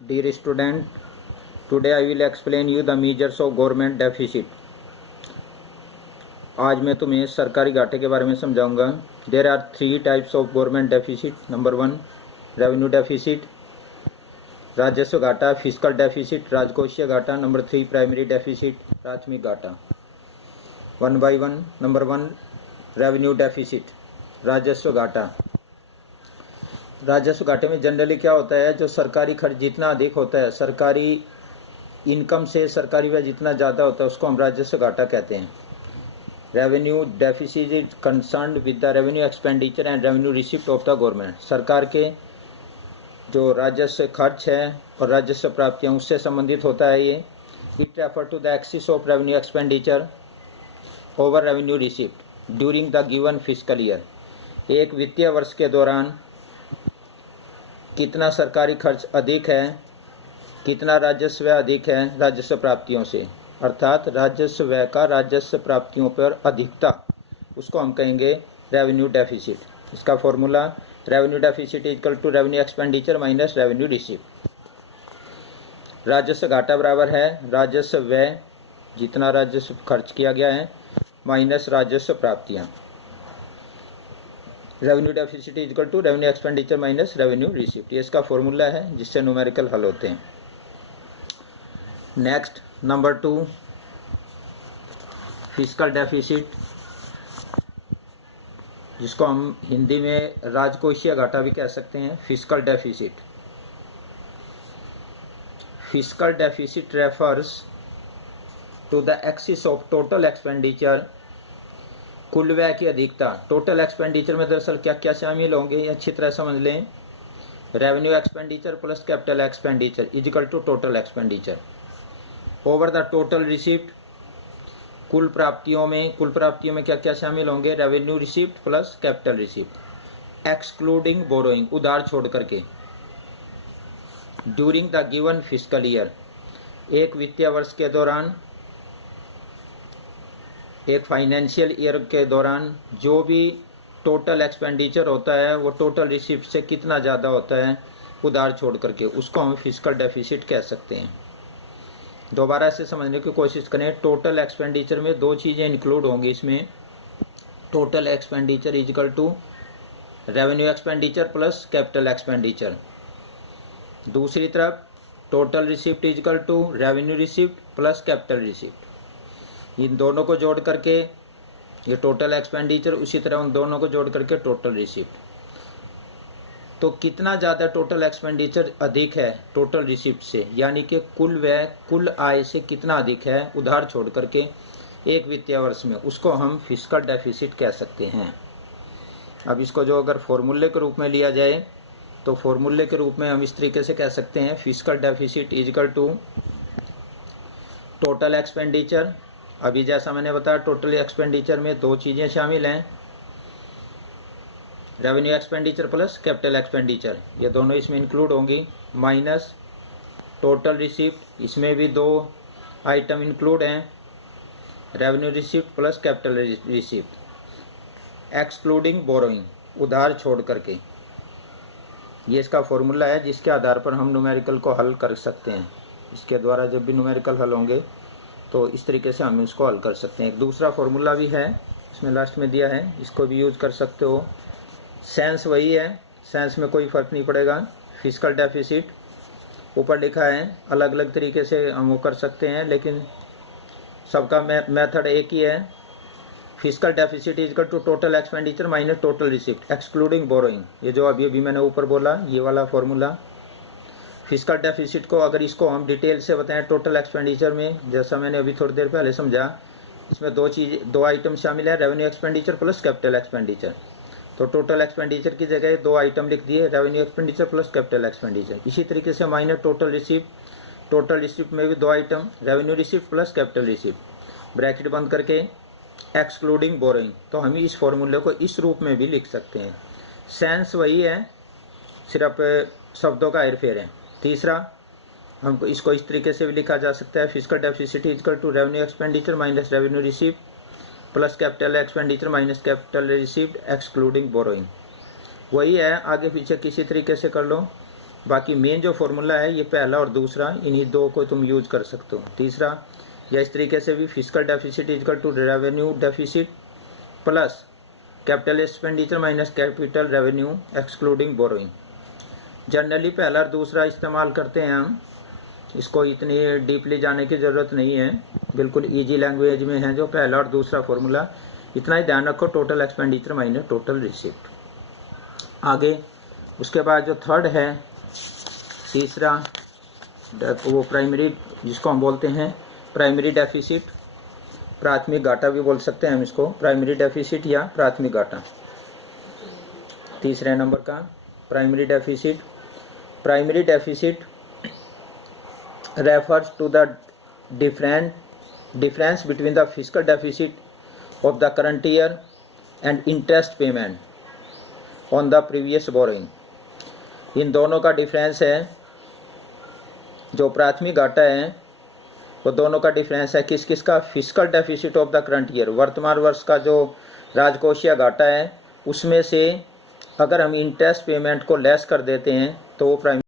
Dear student, today I will explain you the measures of government deficit. आज मैं तुम्हें सरकारी घाटे के बारे में समझाऊंगा. There are three types of government deficit. Number 1, revenue deficit, राजस्व घाटा, फिस्कल डेफिसिट, राजकोषीय घाटा. नंबर 3, प्राइमरी डेफिसिट, प्राथमिक घाटा. 1 by 1. नंबर 1, रेवेन्यू डेफिसिट, राजस्व घाटा. राजस्व घाटे में जनरली क्या होता है, जो सरकारी खर्च जितना अधिक होता है, सरकारी इनकम से सरकारी व्यय जितना ज़्यादा होता है, उसको हम राजस्व घाटा कहते हैं. Revenue deficit is concerned with the revenue expenditure and revenue receipt of the government. सरकार के जो राजस्व खर्च है और राजस्व प्राप्तियाँ उससे संबंधित होता है ये. It refer to the excess of revenue expenditure over revenue receipt during the given fiscal year. एक वित्तीय वर्ष के दौरान कितना सरकारी खर्च अधिक है, कितना राजस्व व्यय अधिक है राजस्व प्राप्तियों से, अर्थात राजस्व व्यय का राजस्व प्राप्तियों पर अधिकता, उसको हम कहेंगे रेवेन्यू डेफिसिट. इसका formula revenue deficit equal to revenue expenditure minus revenue receipt. राजस्व घाटा बराबर है राजस्व व्यय, जितना राजस्व खर्च किया गया है, माइनस राजस्व प्राप्तियाँ. Revenue deficit equal to revenue expenditure minus revenue receipt. ये इसका फॉर्मूला है जिससे न्यूमेरिकल हल होते हैं. नेक्स्ट, नंबर 2, फिस्कल डेफिसिट, जिसको हम हिंदी में राजकोषीय घाटा भी कह सकते हैं. Fiscal deficit. Fiscal deficit refers to the excess of total expenditure, कुल व्यय की अधिकता. टोटल एक्सपेंडिचर में दरअसल क्या क्या शामिल होंगे, ये अच्छी तरह समझ लें. Revenue expenditure plus capital expenditure equal to total expenditure over the total receipt. कुल प्राप्तियों में क्या क्या शामिल होंगे, revenue receipt plus capital receipt excluding borrowing, उधार छोड़ करके. During the given fiscal year, एक वित्तीय वर्ष के दौरान, एक फाइनेंशियल ईयर के दौरान जो भी टोटल एक्सपेंडिचर होता है वो टोटल रिसिप्ट से कितना ज़्यादा होता है उधार छोड़ करके, उसको हम फिस्कल डेफिसिट कह सकते हैं. दोबारा से समझने की कोशिश करें. टोटल एक्सपेंडिचर में दो चीज़ें इंक्लूड होंगी इसमें. Total expenditure equal to revenue expenditure plus capital expenditure. दूसरी तरफ total receipt equal to revenue receipt plus capital receipt. इन दोनों को जोड़ करके ये टोटल एक्सपेंडिचर, उसी तरह उन दोनों को जोड़ करके टोटल रिसिप्ट. तो कितना ज़्यादा टोटल एक्सपेंडिचर अधिक है टोटल रिसिप्ट से, यानी कि कुल व्यय कुल आय से कितना अधिक है उधार छोड़ करके एक वित्तीय वर्ष में, उसको हम फिस्कल डेफिसिट कह सकते हैं. अब इसको जो अगर फॉर्मूले के रूप में लिया जाए तो फॉर्मूले के रूप में हम इस तरीके से कह सकते हैं. Fiscal deficit equal to total expenditure. अभी जैसा मैंने बताया टोटल एक्सपेंडिचर में दो चीज़ें शामिल हैं, revenue expenditure plus capital expenditure, ये दोनों इसमें इंक्लूड होंगी, माइनस टोटल रिसिप्ट, इसमें भी दो आइटम इंक्लूड हैं, revenue receipt plus capital receipt excluding borrowing, उधार छोड़ करके. ये इसका फॉर्मूला है जिसके आधार पर हम न्यूमेरिकल को हल कर सकते हैं. इसके द्वारा जब भी न्यूमेरिकल हल होंगे तो इस तरीके से हम इसको हल कर सकते हैं. एक दूसरा फॉर्मूला भी है, इसमें लास्ट में दिया है, इसको भी यूज़ कर सकते हो. सेंस वही है, सेंस में कोई फ़र्क नहीं पड़ेगा. फिस्कल डेफिसिट ऊपर लिखा है, अलग अलग तरीके से हम वो कर सकते हैं, लेकिन सबका मेथड एक ही है. Fiscal deficit equal to total expenditure minus total receipt excluding borrowing. ये जो अभी मैंने ऊपर बोला ये वाला फॉर्मूला. फिस्कल डेफिसिट को अगर इसको हम डिटेल से बताएं टोटल एक्सपेंडिचर में, जैसा मैंने अभी थोड़ी देर पहले समझा, इसमें दो आइटम शामिल है, revenue expenditure plus capital expenditure. तो टोटल एक्सपेंडिचर की जगह दो आइटम लिख दिए, revenue expenditure plus capital expenditure. इसी तरीके से माइनस टोटल रिसिप्ट में भी दो item, revenue receipt plus capital receipt, bracket बंद करके एक्सक्लूडिंग बोरोइंग. तो हम इस फॉर्मूले को इस रूप में भी लिख सकते हैं. सेंस वही है, सिर्फ शब्दों का हेरफेर है. तीसरा, हमको इसको इस तरीके से भी लिखा जा सकता है, fiscal deficit equal to revenue expenditure minus revenue receipt plus capital expenditure minus capital receipt excluding borrowing. वही है, आगे पीछे किसी तरीके से कर लो. बाकी मेन जो फॉर्मूला है ये पहला और दूसरा, इन्हीं दो को तुम यूज कर सकते हो। तीसरा या इस तरीके से भी physical deficit equal to revenue deficit plus capital expenditure minus capital revenue excluding borrowing. Generally पहला और दूसरा इस्तेमाल करते हैं हम, इसको इतनी डीपली जाने की ज़रूरत नहीं है, बिल्कुल इजी लैंग्वेज में है जो पहला और दूसरा फॉर्मूला, इतना ही ध्यान रखो, total expenditure minus total receipt. आगे उसके बाद जो थर्ड है, तीसरा वो प्राइमरी, जिसको हम बोलते हैं प्राइमरी डेफिसिट, प्राथमिक घाटा भी बोल सकते हैं हम इसको, प्राइमरी डेफिसिट या प्राथमिक घाटा। तीसरे नंबर का primary deficit. Primary deficit refers to the difference between the fiscal deficit of the current year and interest payment on the previous borrowing। इन दोनों का डिफरेंस है, जो प्राथमिक घाटा है वो दोनों का डिफरेंस है किस किस का, physical deficit of the current year, वर्तमान वर्ष का जो राजकोषीय घाटा है उसमें से अगर हम इंटरेस्ट पेमेंट को लेस कर देते हैं तो वो प्राइमरी